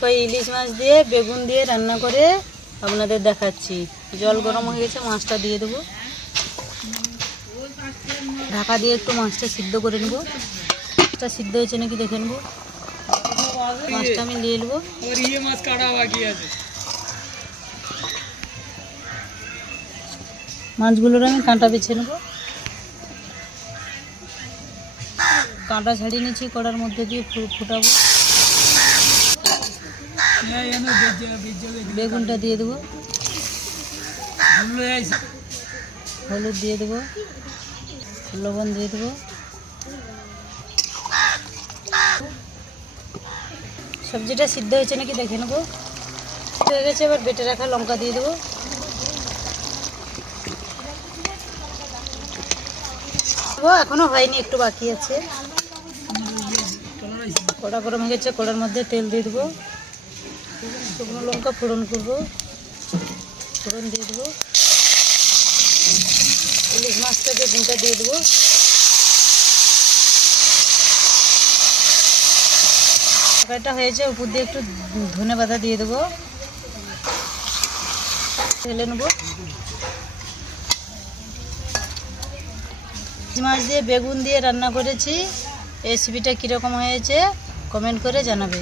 কই ইলিশ মাছ দিয়ে বেগুন দিয়ে রান্না করে আপনাদের দেখাচ্ছি। জল গরম হয়ে গেছে, মাছটা দিয়ে দেবো। ঢাকা দিয়ে একটু মাছটা সিদ্ধ করে নেব। মাছটা সিদ্ধ হয়েছে নাকি দেখে নেব। মাছটা আমি নিয়ে নেবো। মাছগুলোর আমি কাঁটা বেছে নেব। কাঁটা ছাড়িয়ে নিচ্ছি, কড়ার মধ্যে দিয়ে ফুটাবো। বেগুনটা দিয়ে দেবো, হলুদ দিয়ে দেবো, লবণ দিয়ে দেবো। সবজিটা সিদ্ধ হয়েছে নাকি দেখে নেবো। হয়ে গেছে, এবার বেটে রাখা লঙ্কা দিয়ে দেবো। এখনো হয়নি, একটু বাকি আছে। কড়া গরম হয়ে গেছে, কড়ার মধ্যে তেল দিয়ে দেবো। শুকনো লঙ্কা ফোড়ন করবো, ফোড়ন দিয়ে দেবো। ইলিশ মাছটা বেগুনটা দিয়ে দেবো। তরকারিটা হয়েছে, উপর দিয়ে একটু ধনে পাতা দিয়ে দেবো। ঢেলে নেবো। মাছ দিয়ে বেগুন দিয়ে রান্না করেছি। রেসিপিটা কীরকম হয়েছে কমেন্ট করে জানাবে।